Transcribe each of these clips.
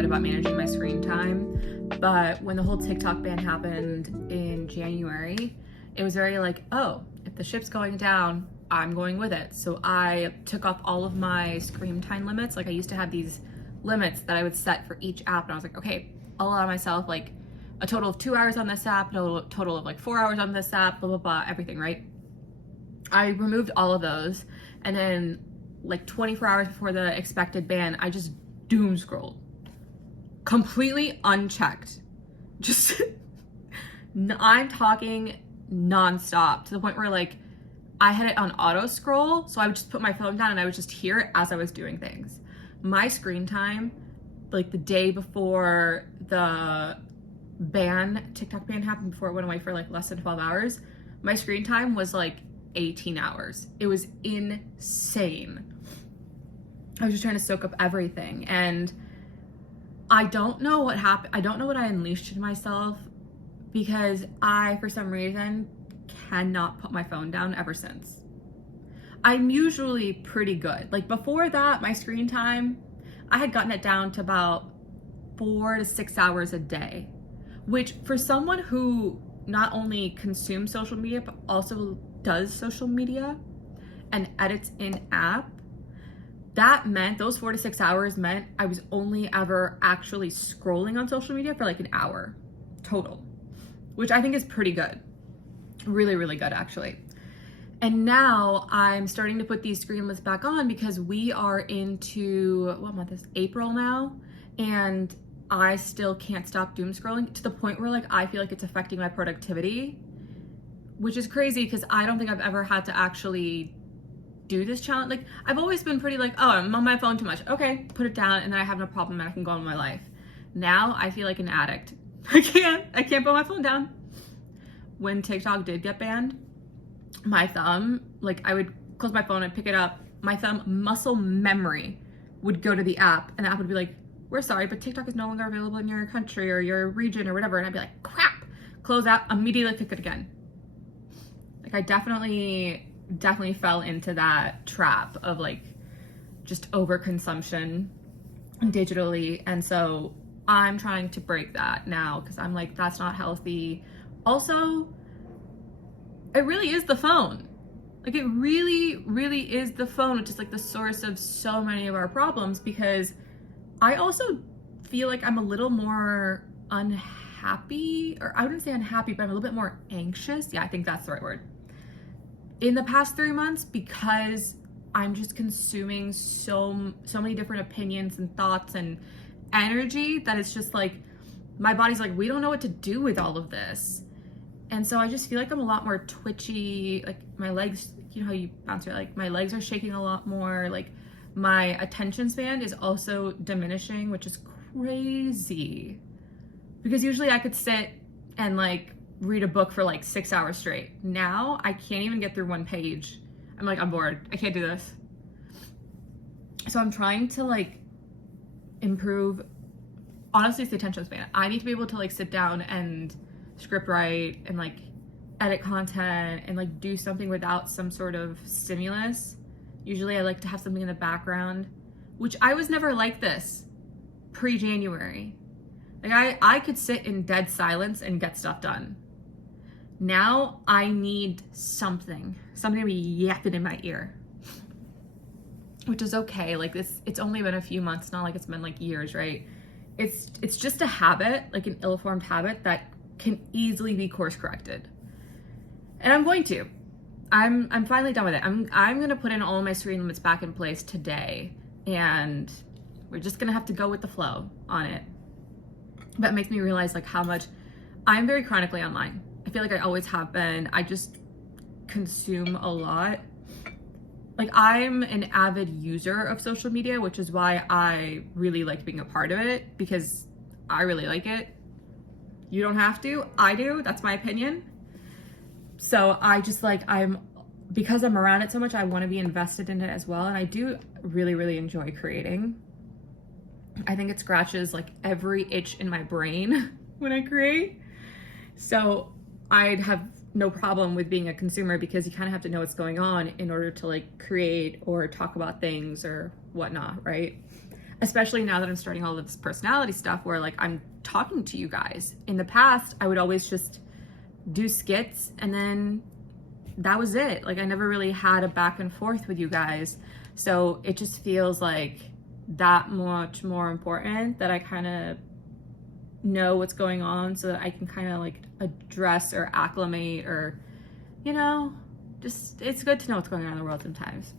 good about managing my screen time. But when the whole TikTok ban happened in January, it was very like, oh, if the ship's going down, I'm going with it. So I took off all of my screen time limits. Like I used to have these limits that I would set for each app. And I was like, okay, I'll allow myself like a total of 2 hours on this app, a total of like 4 hours on this app, blah, blah, blah, everything, right? I removed all of those. And then like 24 hours before the expected ban, I just doom scrolled. Completely unchecked. Just, I'm talking nonstop to the point where like I had it on auto scroll. So I would just put my phone down and I would just hear it as I was doing things. My screen time, like the day before the TikTok ban happened, before it went away for like less than 12 hours, my screen time was like 18 hours. It was insane. I was just trying to soak up everything. And I don't know what happened. I don't know what I unleashed in myself, because I, for some reason, cannot put my phone down ever since. I'm usually pretty good. Like before that, my screen time, I had gotten it down to about 4 to 6 hours a day, which for someone who not only consumes social media, but also does social media and edits in app, that meant those 4 to 6 hours meant I was only ever actually scrolling on social media for like an hour total, which I think is pretty good. Really, really good actually. And now I'm starting to put these screen lists back on because we are into, what month is April now? And I still can't stop doom scrolling to the point where like I feel like it's affecting my productivity, which is crazy because I don't think I've ever had to actually do this challenge. Like I've always been pretty like, oh, I'm on my phone too much. Okay, put it down and then I have no problem and I can go on with my life. Now I feel like an addict. I can't put my phone down. When TikTok did get banned, my thumb, like I would close my phone and pick it up, my thumb muscle memory would go to the app and the app would be like, we're sorry, but TikTok is no longer available in your country or your region or whatever. And I'd be like, crap, close app, immediately click it again. Like I definitely fell into that trap of like just overconsumption digitally. And so I'm trying to break that now because I'm like, that's not healthy. Also, it really is the phone. Like it really, really is the phone, which is like the source of so many of our problems, because I also feel like I'm a little more unhappy, or I wouldn't say unhappy, but I'm a little bit more anxious. Yeah, I think that's the right word. In the past 3 months, because I'm just consuming so many different opinions and thoughts and energy that it's just like, my body's like, we don't know what to do with all of this. And so I just feel like I'm a lot more twitchy, like my legs, you know how you bounce your, like my legs are shaking a lot more, like my attention span is also diminishing, which is crazy. Because usually I could sit and like read a book for like 6 hours straight. Now I can't even get through one page. I'm like, I'm bored. I can't do this. So I'm trying to like improve, honestly, it's the attention span. I need to be able to like sit down and script write and like edit content and like do something without some sort of stimulus. Usually I like to have something in the background, which I was never like this pre-January. Like I could sit in dead silence and get stuff done. Now I need something to be yapping in my ear, which is okay. Like it's only been a few months, not like it's been like years, right? It's just a habit, like an ill-formed habit that can easily be course corrected. And I'm going to. I'm finally done with it. I'm gonna put in all my screen limits back in place today, and we're just gonna have to go with the flow on it. But it makes me realize like how much I'm very chronically online. I feel like I always have been. I just consume a lot. Like I'm an avid user of social media, which is why I really like being a part of it, because I really like it. You don't have to, I do, that's my opinion. So I just like, because I'm around it so much, I want to be invested in it as well. And I do really, really enjoy creating. I think it scratches like every itch in my brain when I create. So I'd have no problem with being a consumer, because you kind of have to know what's going on in order to like create or talk about things or whatnot, right? especially now that I'm starting all of this personality stuff where like I'm talking to you guys. In the past, I would always just do skits and then that was it. Like I never really had a back and forth with you guys. So it just feels like that much more important that I kind of know what's going on so that I can kind of like address or acclimate or, you know, just it's good to know what's going on in the world sometimes.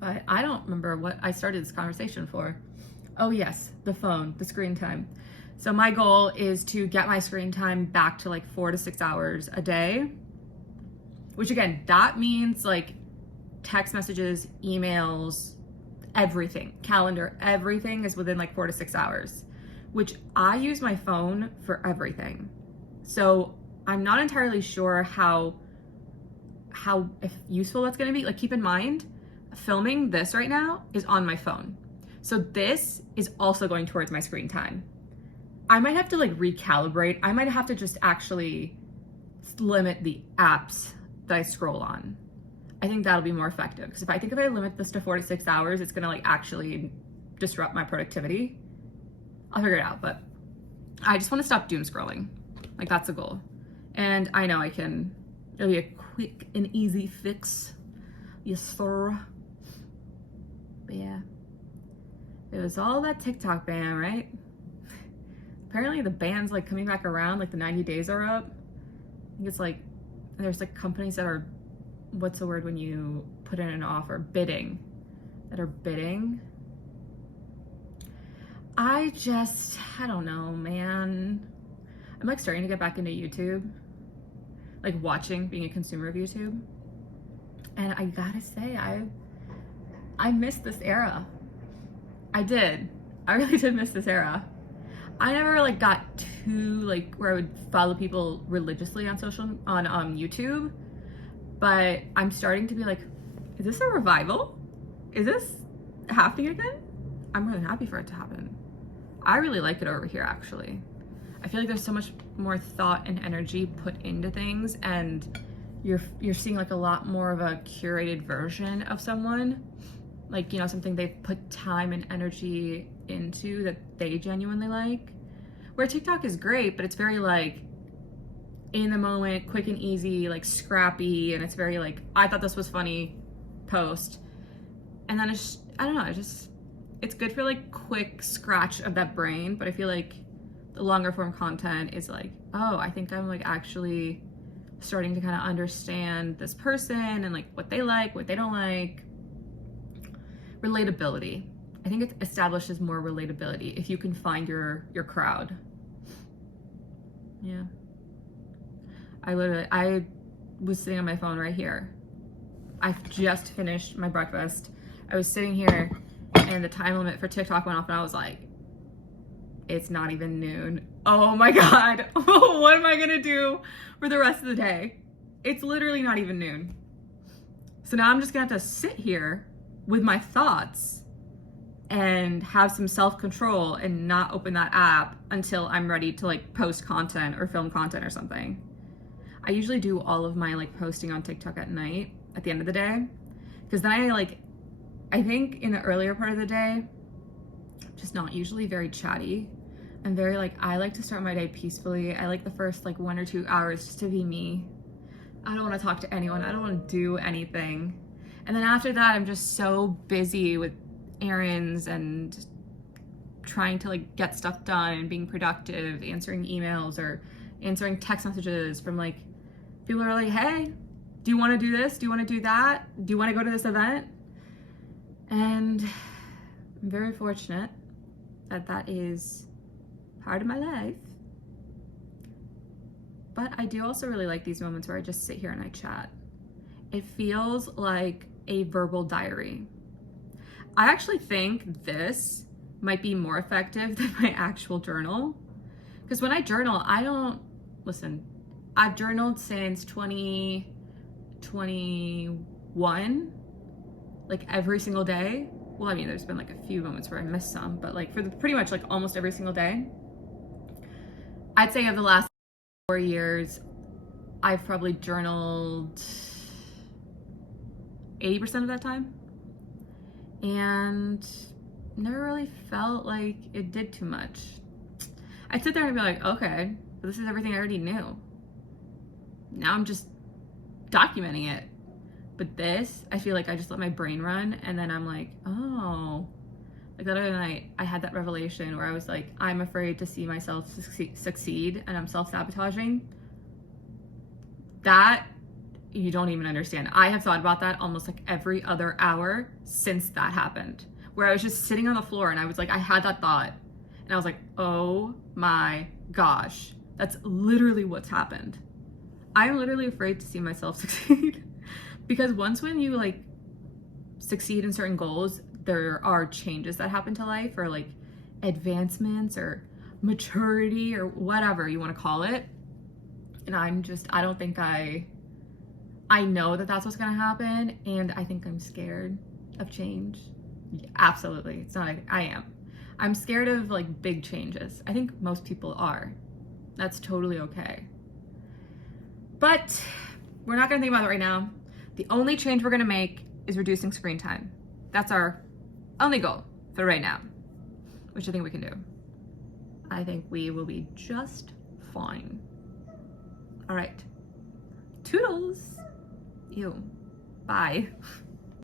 But I don't remember what I started this conversation for. Oh yes, the phone, the screen time. So my goal is to get my screen time back to like 4 to 6 hours a day, which again, that means like text messages, emails, everything, calendar, everything is within like 4 to 6 hours, which I use my phone for everything. So I'm not entirely sure how if useful that's gonna be. Like keep in mind, filming this right now is on my phone. So this is also going towards my screen time. I might have to like recalibrate. I might have to just actually limit the apps that I scroll on. I think that'll be more effective because if I limit this to 4 to 6 hours, it's gonna like actually disrupt my productivity. I'll figure it out, but I just want to stop doom scrolling. Like that's the goal. And I know I can, it'll be a quick and easy fix. Yes, sir. But yeah, it was all that TikTok ban, right? Apparently the ban's like coming back around, like the 90 days are up. I think it's like, there's like companies that are, what's the word when you put in an offer? Bidding. That are bidding. I don't know, man. I'm like starting to get back into YouTube. Like watching, being a consumer of YouTube. And I gotta say, I missed this era. I did. I really did miss this era. I never like got too like where I would follow people religiously on YouTube, but I'm starting to be like, is this a revival? Is this happening again? I'm really happy for it to happen. I really like it over here actually. I feel like there's so much more thought and energy put into things, and you're seeing like a lot more of a curated version of someone, like, you know, something they've put time and energy into that they genuinely like. Where TikTok is great, but it's very like in the moment, quick and easy, like scrappy, and it's very like, I thought this was funny, post. And then it's, I don't know, it's good for like quick scratch of that brain, but I feel like the longer form content is like, oh, I think I'm like actually starting to kind of understand this person and like what they like, what they don't like. Relatability. I think it establishes more relatability if you can find your crowd. Yeah. I was sitting on my phone right here. I've just finished my breakfast. I was sitting here and the time limit for TikTok went off and I was like, it's not even noon. Oh my God. What am I gonna do for the rest of the day? It's literally not even noon. So now I'm just gonna have to sit here with my thoughts and have some self-control and not open that app until I'm ready to like post content or film content or something. I usually do all of my like posting on TikTok at night at the end of the day, because then I think in the earlier part of the day, I'm just not usually very chatty. I'm very like, I like to start my day peacefully. I like the first like 1 or 2 hours just to be me. I don't want to talk to anyone. I don't want to do anything. And then after that, I'm just so busy with errands and trying to like get stuff done and being productive, answering emails or answering text messages from like people who are like, hey, do you want to do this? Do you want to do that? Do you want to go to this event? And I'm very fortunate that that is part of my life. But I do also really like these moments where I just sit here and I chat. It feels like a verbal diary. I actually think this might be more effective than my actual journal. Because when I journal, I've journaled since 2021, like every single day. Well, I mean, there's been like a few moments where I missed some, but like for pretty much like almost every single day. I'd say of the last 4 years, I've probably journaled 80% of that time. And never really felt like it did too much. I'd sit there and be like, okay, this is everything I already knew. Now I'm just documenting it. But this, I feel like I just let my brain run, and then I'm like, oh. Like the other night, I had that revelation where I was like, I'm afraid to see myself succeed, and I'm self-sabotaging. That, you don't even understand. I have thought about that almost like every other hour since that happened, where I was just sitting on the floor and I was like, I had that thought, and I was like, oh my gosh, that's literally what's happened. I'm literally afraid to see myself succeed. Because once when you like succeed in certain goals, there are changes that happen to life, or like advancements or maturity or whatever you want to call it. And I don't think I know that that's what's going to happen. And I think I'm scared of change. Yeah, absolutely. It's not, I am. I'm scared of like big changes. I think most people are. That's totally okay. But we're not going to think about it right now. The only change we're going to make is reducing screen time. That's our only goal for right now, which I think we can do. I think we will be just fine. All right. Toodles. Ew. Bye.